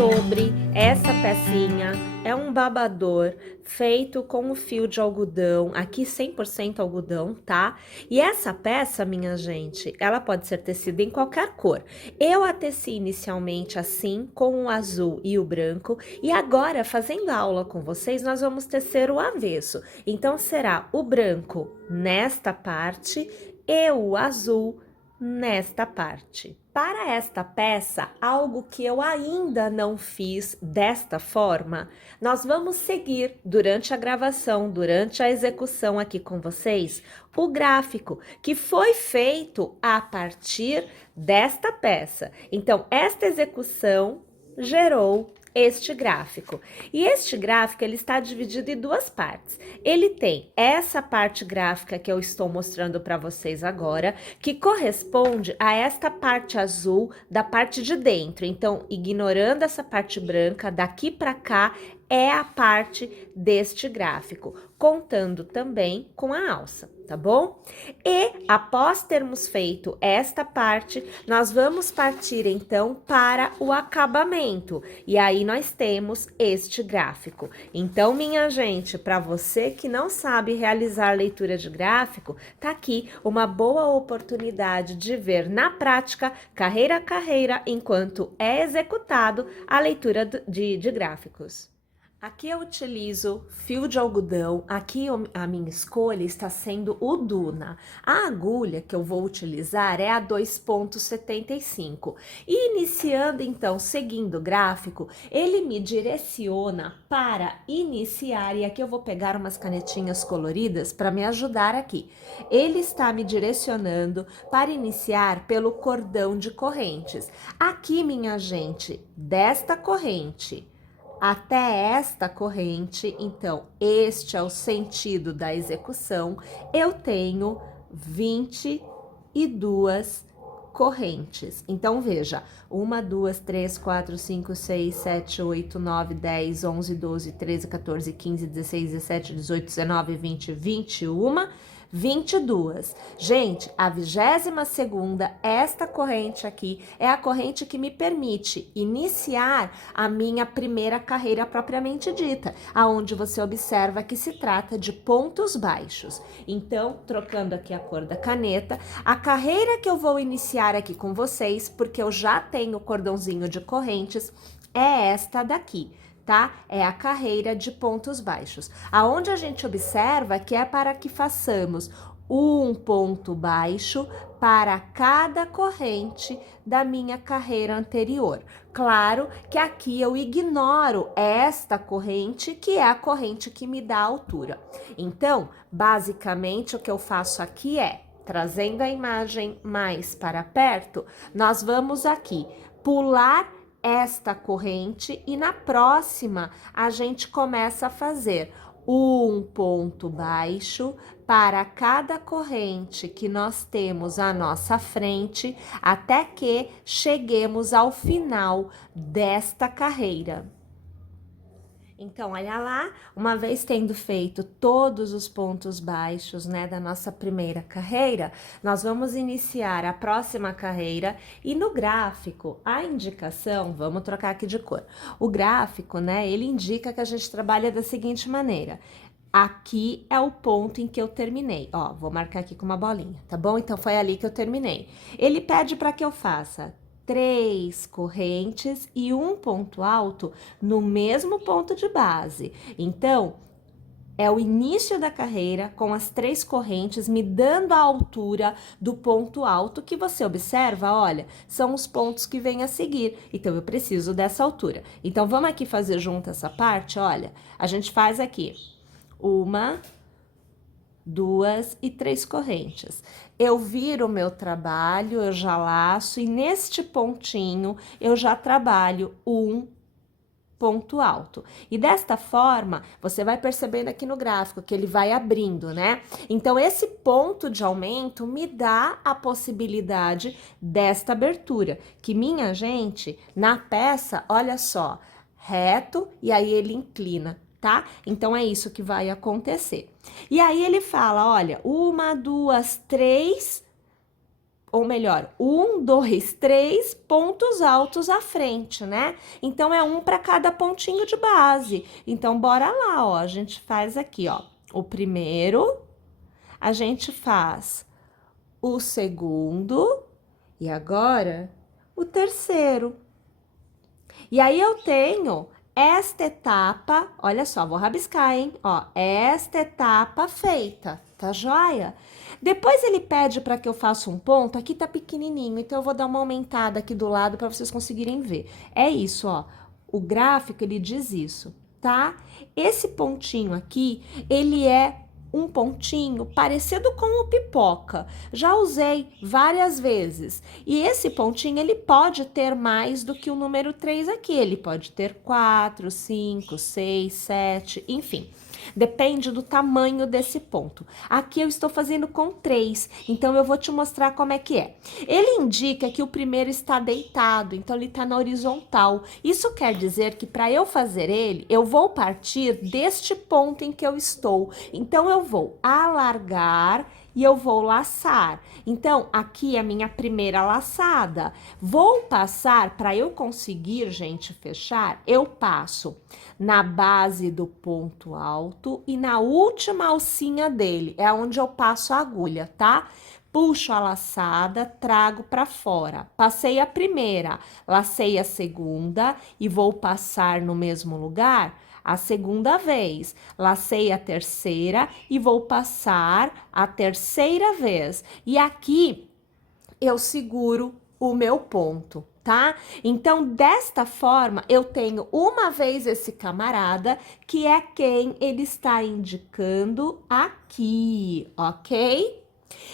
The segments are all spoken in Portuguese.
sobre essa pecinha. É um babador feito com o fio de algodão, aqui 100% algodão, tá? E essa peça, minha gente, ela pode ser tecida em qualquer cor. Eu a teci inicialmente assim, com o azul e o branco, e agora, fazendo a aula com vocês, nós vamos tecer o avesso. Então, será o branco nesta parte e o azul nesta parte. Para esta peça, algo que eu ainda não fiz desta forma, nós vamos seguir durante a gravação, durante a execução aqui com vocês, o gráfico que foi feito a partir desta peça. Então, esta execução gerou este gráfico. E este gráfico ele está dividido em duas partes. Ele tem essa parte gráfica que eu estou mostrando para vocês agora, que corresponde a esta parte azul da parte de dentro. Então, ignorando essa parte branca, daqui para cá é a parte deste gráfico, contando também com a alça, tá bom? E após termos feito esta parte, nós vamos partir então para o acabamento. E aí nós temos este gráfico. Então, minha gente, para você que não sabe realizar leitura de gráfico, tá aqui uma boa oportunidade de ver na prática, carreira a carreira, enquanto é executado a leitura de gráficos. Aqui eu utilizo fio de algodão, aqui a minha escolha está sendo o Duna. A agulha que eu vou utilizar é a 2,75. E iniciando então, seguindo o gráfico, ele me direciona para iniciar, e aqui eu vou pegar umas canetinhas coloridas para me ajudar aqui. Ele está me direcionando para iniciar pelo cordão de correntes. Aqui, minha gente, desta corrente até esta corrente, então, este é o sentido da execução, eu tenho 22 correntes. Então, veja, 1, 2, 3, 4, 5, 6, 7, 8, 9, 10, 11, 12, 13, 14, 15, 16, 17, 18, 19, 20, 21, 22. Gente, a 22ª, esta corrente aqui, é a corrente que me permite iniciar a minha primeira carreira propriamente dita, aonde você observa que se trata de pontos baixos. Então, trocando aqui a cor da caneta, a carreira que eu vou iniciar aqui com vocês, porque eu já tenho o cordãozinho de correntes, é esta daqui. Tá? É a carreira de pontos baixos, aonde a gente observa que é para que façamos um ponto baixo para cada corrente da minha carreira anterior. Claro que aqui eu ignoro esta corrente, que é a corrente que me dá a altura. Então, basicamente, o que eu faço aqui é, trazendo a imagem mais para perto, nós vamos aqui pular esta corrente e na próxima a gente começa a fazer um ponto baixo para cada corrente que nós temos à nossa frente, até que cheguemos ao final desta carreira. Então, olha lá, uma vez tendo feito todos os pontos baixos, né, da nossa primeira carreira, nós vamos iniciar a próxima carreira e no gráfico, a indicação, vamos trocar aqui de cor. O gráfico, né, ele indica que a gente trabalha da seguinte maneira. Aqui é o ponto em que eu terminei, ó, vou marcar aqui com uma bolinha, tá bom? Então, foi ali que eu terminei. Ele pede para que eu faça 3 correntes e um ponto alto no mesmo ponto de base. Então, é o início da carreira com as 3 correntes me dando a altura do ponto alto que você observa, olha, são os pontos que vêm a seguir. Então, eu preciso dessa altura. Então, vamos aqui fazer junto essa parte, olha, a gente faz aqui 1, 2 e 3 correntes. Eu viro o meu trabalho, eu já laço e neste pontinho eu já trabalho um ponto alto. E desta forma, você vai percebendo aqui no gráfico que ele vai abrindo, né? Então, esse ponto de aumento me dá a possibilidade desta abertura, que minha gente, na peça, olha só, reto e aí ele inclina. Tá? Então, é isso que vai acontecer. E aí, ele fala, olha, 1, 2, 3 ou melhor, 1, 2, 3 pontos altos à frente, né? Então, é um para cada pontinho de base. Então, bora lá, ó, a gente faz aqui, ó, o primeiro, a gente faz o segundo e agora o terceiro. E aí, eu tenho esta etapa, olha só, vou rabiscar, hein? Ó, esta etapa feita, tá joia? Depois ele pede para que eu faça um ponto, aqui tá pequenininho, então eu vou dar uma aumentada aqui do lado para vocês conseguirem ver. É isso, ó, o gráfico ele diz isso, tá? Esse pontinho aqui, ele é um pontinho parecido com o pipoca. Já usei várias vezes. E esse pontinho, ele pode ter mais do que o número 3 aqui. Ele pode ter 4, 5, 6, 7, enfim. Depende do tamanho desse ponto. Aqui eu estou fazendo com 3, então eu vou te mostrar como é que é. Ele indica que o primeiro está deitado, então ele está na horizontal. Isso quer dizer que para eu fazer ele, eu vou partir deste ponto em que eu estou. Então eu vou alargar e eu vou laçar. Então, aqui é a minha primeira laçada. Vou passar, para eu conseguir, gente, fechar, eu passo na base do ponto alto e na última alcinha dele, é onde eu passo a agulha, tá? Puxo a laçada, trago para fora. Passei a primeira, lacei a segunda e vou passar no mesmo lugar a segunda vez. Lacei a terceira e vou passar a terceira vez. E aqui eu seguro o meu ponto, tá? Então, desta forma, eu tenho uma vez esse camarada, que é quem ele está indicando aqui, ok?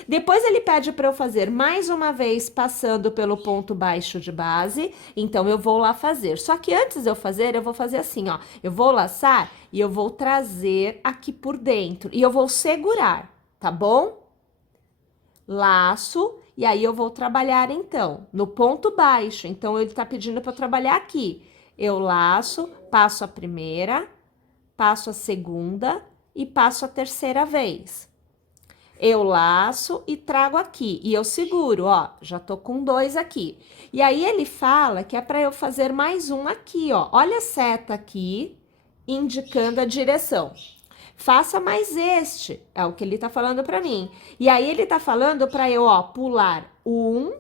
Depois ele pede para eu fazer mais uma vez passando pelo ponto baixo de base, então eu vou lá fazer. Só que antes de eu fazer, eu vou fazer assim, ó. Eu vou laçar e eu vou trazer aqui por dentro e eu vou segurar, tá bom? Laço e aí eu vou trabalhar então no ponto baixo. Então ele tá pedindo para eu trabalhar aqui. Eu laço, passo a primeira, passo a segunda e passo a terceira vez. Eu laço e trago aqui, e eu seguro, ó, já tô com 2 aqui. E aí ele fala que é para eu fazer mais um aqui, ó, olha a seta aqui, indicando a direção. Faça mais este, é o que ele tá falando para mim. E aí ele tá falando para eu, ó, pular 1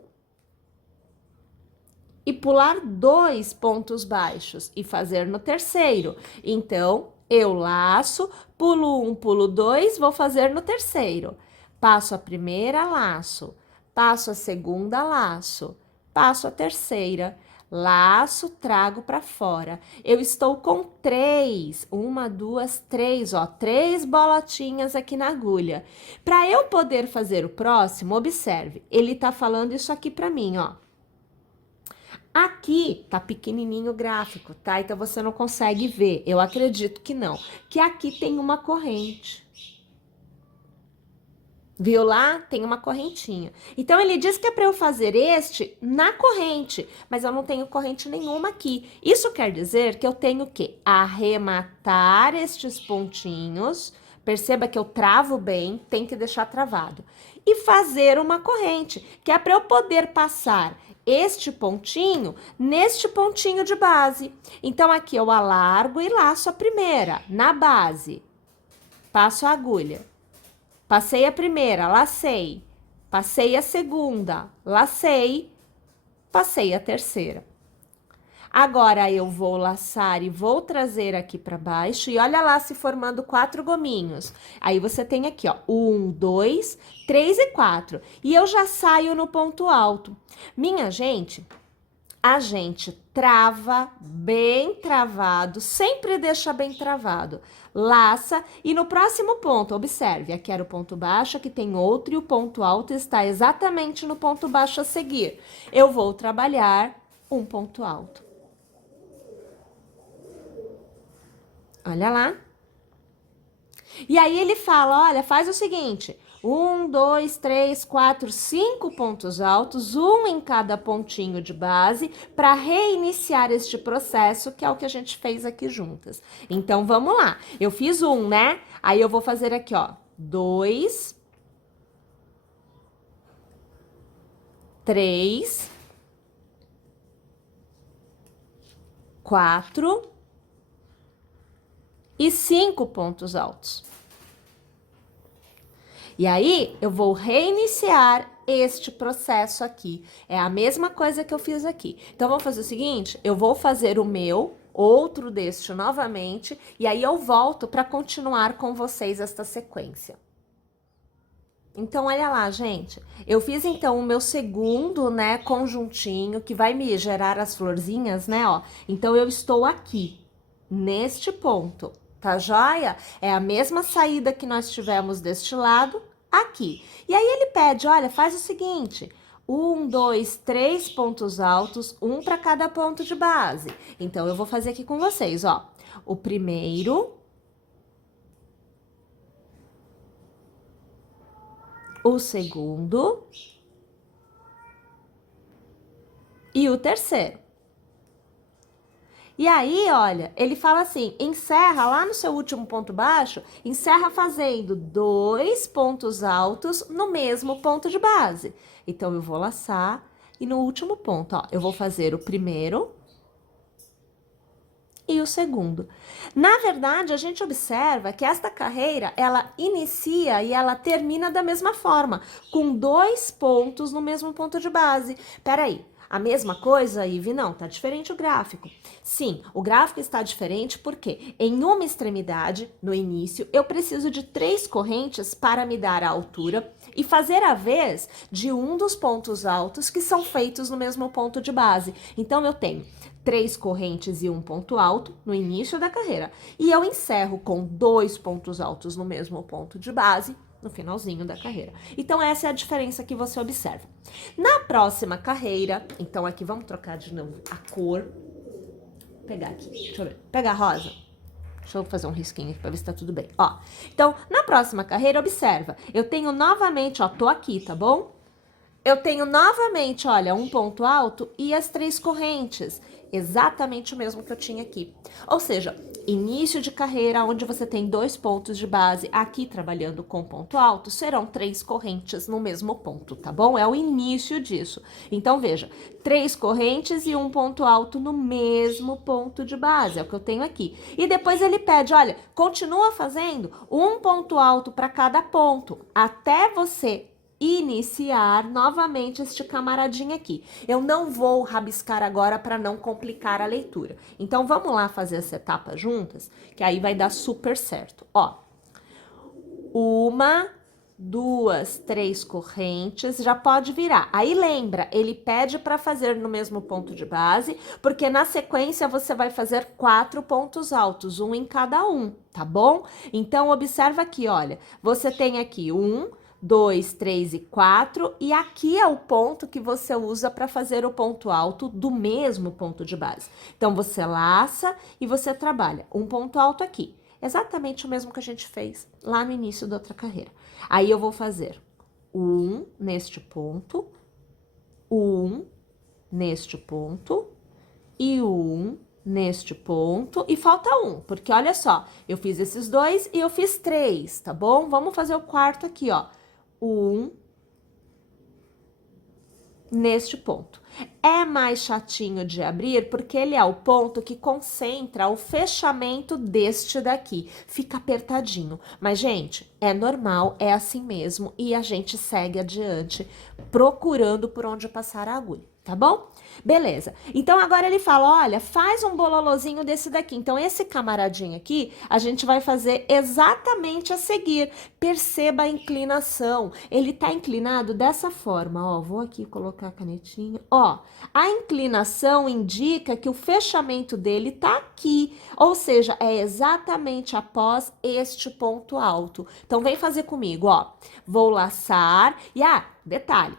e pular 2 pontos baixos e fazer no terceiro. Então, eu laço, pulo 1, pulo 2, vou fazer no terceiro. Passo a primeira, laço. Passo a segunda, laço. Passo a terceira, laço, trago para fora. Eu estou com 3, 1, 2, 3, ó, 3 bolotinhas aqui na agulha. Para eu poder fazer o próximo, observe, ele tá falando isso aqui para mim, ó. Aqui tá pequenininho o gráfico, tá? Então você não consegue ver, eu acredito que não. Que aqui tem uma corrente. Viu lá? Tem uma correntinha. Então, ele diz que é para eu fazer este na corrente, mas eu não tenho corrente nenhuma aqui. Isso quer dizer que eu tenho que arrematar estes pontinhos. Perceba que eu travo bem, tem que deixar travado. E fazer uma corrente, que é para eu poder passar este pontinho neste pontinho de base. Então, aqui eu alargo e laço a primeira, na base. Passo a agulha. Passei a primeira, lacei. Passei a segunda, lacei. Passei a terceira. Agora, eu vou laçar e vou trazer aqui para baixo. E olha lá se formando 4 gominhos. Aí, você tem aqui, ó, 1, 2, 3 e 4. E eu já saio no ponto alto. Minha gente, a gente trava bem travado, sempre deixa bem travado. Laça e no próximo ponto, observe, aqui era o ponto baixo, aqui tem outro e o ponto alto está exatamente no ponto baixo a seguir. Eu vou trabalhar um ponto alto. Olha lá. E aí ele fala, olha, faz o seguinte, 1, 2, 3, 4, 5 pontos altos, um em cada pontinho de base, para reiniciar este processo, que é o que a gente fez aqui juntas. Então, vamos lá. Eu fiz um, né? Aí, eu vou fazer aqui, ó, 2, 3, 4 e 5 pontos altos. E aí, eu vou reiniciar este processo aqui. É a mesma coisa que eu fiz aqui. Então, vamos fazer o seguinte, eu vou fazer o meu, outro deste novamente, e aí eu volto para continuar com vocês esta sequência. Então, olha lá, gente. Eu fiz, então, o meu segundo, né, conjuntinho, que vai me gerar as florzinhas, né, ó. Então, eu estou aqui, neste ponto, tá joia? É a mesma saída que nós tivemos deste lado, aqui. E aí, ele pede, olha, faz o seguinte... 1, 2, 3 pontos altos, um para cada ponto de base. Então, eu vou fazer aqui com vocês, ó. O primeiro... o segundo e o terceiro. E aí, olha, ele fala assim, encerra lá no seu último ponto baixo, encerra fazendo 2 pontos altos no mesmo ponto de base. Então, eu vou laçar e no último ponto, ó, eu vou fazer o primeiro e o segundo. Na verdade, a gente observa que esta carreira, ela inicia e ela termina da mesma forma, com 2 pontos no mesmo ponto de base. Peraí, a mesma coisa, Ive? Não, tá diferente o gráfico. Sim, o gráfico está diferente porque em uma extremidade, no início, eu preciso de 3 correntes para me dar a altura e fazer a vez de um dos pontos altos que são feitos no mesmo ponto de base. Então, eu tenho 3 correntes e um ponto alto no início da carreira. E eu encerro com 2 pontos altos no mesmo ponto de base no finalzinho da carreira. Então, essa é a diferença que você observa. Na próxima carreira, então aqui vamos trocar de novo a cor. Vou pegar aqui, deixa eu ver. Pegar rosa. Deixa eu fazer um risquinho aqui pra ver se tá tudo bem. Ó, então, na próxima carreira, observa. Eu tenho novamente, ó, tô aqui, tá bom? Eu tenho novamente, olha, um ponto alto e as 3 correntes. Exatamente o mesmo que eu tinha aqui. Ou seja, início de carreira, onde você tem 2 pontos de base, aqui trabalhando com ponto alto, serão 3 correntes no mesmo ponto, tá bom? É o início disso. Então, veja, 3 correntes e um ponto alto no mesmo ponto de base, é o que eu tenho aqui. E depois ele pede, olha, continua fazendo um ponto alto para cada ponto, até você iniciar novamente este camaradinho aqui. Eu não vou rabiscar agora para não complicar a leitura. Então, vamos lá fazer essa etapa juntas, que aí vai dar super certo. Ó, 1, 2, 3 correntes, já pode virar. Aí, lembra, ele pede para fazer no mesmo ponto de base, porque na sequência você vai fazer 4 pontos altos, um em cada um, tá bom? Então, observa aqui, olha, você tem aqui 1, 2, 3 e 4, e aqui é o ponto que você usa para fazer o ponto alto do mesmo ponto de base. Então, você laça e você trabalha um ponto alto aqui. Exatamente o mesmo que a gente fez lá no início da outra carreira. Aí, eu vou fazer 1 neste ponto, 1 neste ponto e 1 neste ponto, e falta 1, porque olha só, eu fiz esses 2 e eu fiz 3, tá bom? Vamos fazer o quarto aqui, ó. 1 neste ponto. É mais chatinho de abrir porque ele é o ponto que concentra o fechamento deste daqui. Fica apertadinho. Mas, gente, é normal, é assim mesmo e a gente segue adiante procurando por onde passar a agulha, tá bom? Beleza. Então, agora ele fala, olha, faz um bololozinho desse daqui. Então, esse camaradinho aqui, a gente vai fazer exatamente a seguir. Perceba a inclinação. Ele tá inclinado dessa forma, ó. Vou aqui colocar a canetinha. Ó, a inclinação indica que o fechamento dele tá aqui. Ou seja, é exatamente após este ponto alto. Então, vem fazer comigo, ó. Vou laçar e, detalhe.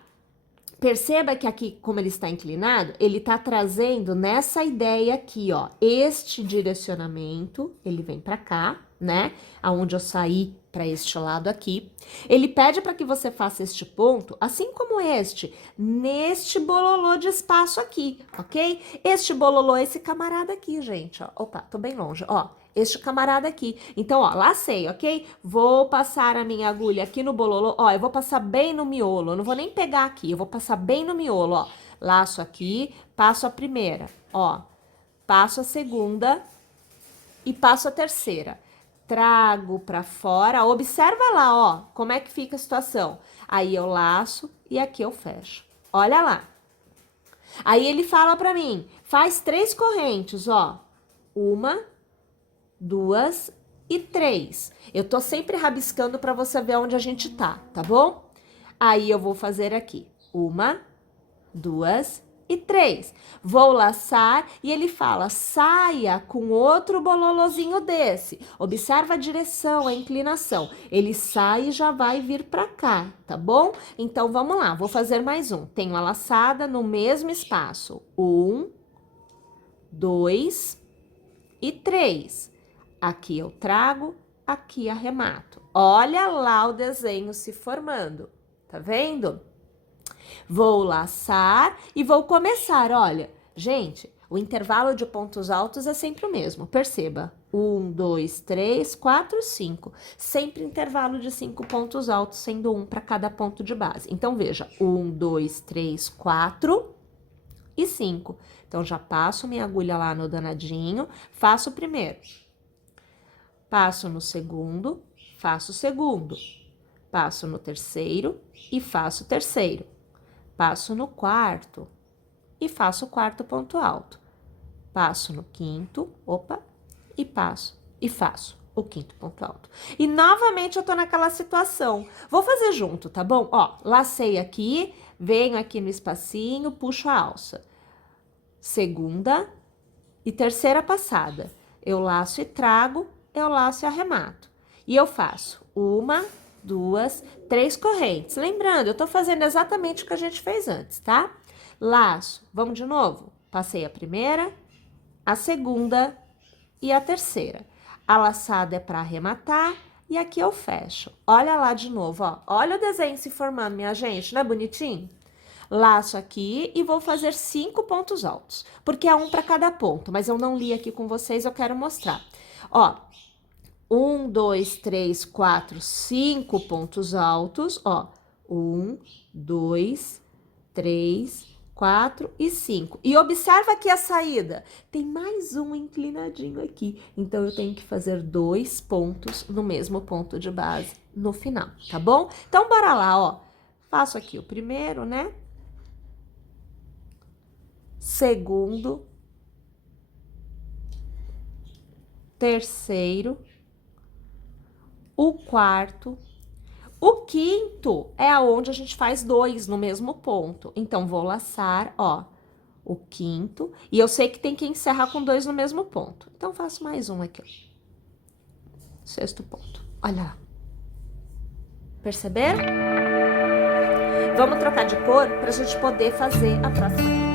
Perceba que aqui, como ele está inclinado, ele está trazendo nessa ideia aqui, ó, este direcionamento, ele vem para cá, né? Aonde eu saí para este lado aqui. Ele pede para que você faça este ponto, assim como este, neste bololô de espaço aqui, ok? Este bololô é esse camarada aqui, gente, ó. Opa, tô bem longe, ó. este camarada aqui. Então, ó, lacei, ok? Vou passar a minha agulha aqui no bololô, ó, eu vou passar bem no miolo, eu não vou nem pegar aqui, eu vou passar bem no miolo, ó. Laço aqui, passo a primeira, ó, passo a segunda e passo a terceira. Trago pra fora, observa lá, ó, como é que fica a situação. Aí eu laço e aqui eu fecho. Olha lá. Aí ele fala pra mim, faz 3 correntes, ó. 1, 2 e 3. Eu tô sempre rabiscando pra você ver onde a gente tá bom? Aí eu vou fazer aqui 1, 2 e 3. Vou laçar e ele fala, saia com outro bololozinho desse. Observa a direção, a inclinação. Ele sai e já vai vir pra cá, tá bom? Então, vamos lá, vou fazer mais um. Tenho a laçada no mesmo espaço. 1, 2 e 3. Aqui eu trago, aqui arremato. Olha lá o desenho se formando, tá vendo? Vou laçar e vou começar, olha. Gente, o intervalo de pontos altos é sempre o mesmo, perceba. 1, 2, 3, 4, 5. Sempre intervalo de 5 pontos altos, sendo um para cada ponto de base. Então, veja, 1, 2, 3, 4 e 5. Então, já passo minha agulha lá no danadinho, faço o primeiro. Passo no segundo, faço o segundo. Passo no terceiro e faço o terceiro. Passo no quarto e faço o quarto ponto alto. Passo no quinto, opa, e passo e faço o quinto ponto alto. E novamente eu tô naquela situação. Vou fazer junto, tá bom? Ó, lacei aqui, venho aqui no espacinho, puxo a alça. Segunda e terceira passada. Eu laço e trago, eu laço e arremato. E eu faço 1, 2, 3 correntes. Lembrando, eu tô fazendo exatamente o que a gente fez antes, tá? Laço, vamos de novo? Passei a primeira, a segunda e a terceira. A laçada é para arrematar e aqui eu fecho. Olha lá de novo, ó. Olha o desenho se formando, minha gente, não é bonitinho? Laço aqui e vou fazer 5 pontos altos, porque é um para cada ponto, mas eu não li aqui com vocês, eu quero mostrar. Ó, 1, 2, 3, 4, 5 pontos altos, ó. 1, 2, 3, 4 e 5. E observa aqui a saída. Tem mais um inclinadinho aqui. Então, eu tenho que fazer 2 pontos no mesmo ponto de base no final, tá bom? Então, bora lá, ó. Faço aqui o primeiro, né? Segundo. Terceiro. O quarto, o quinto é aonde a gente faz 2 no mesmo ponto. Então, vou laçar, ó, o quinto. E eu sei que tem que encerrar com 2 no mesmo ponto. Então, faço mais um aqui, ó. Sexto ponto. Olha lá. Perceberam? Vamos trocar de cor pra gente poder fazer a próxima.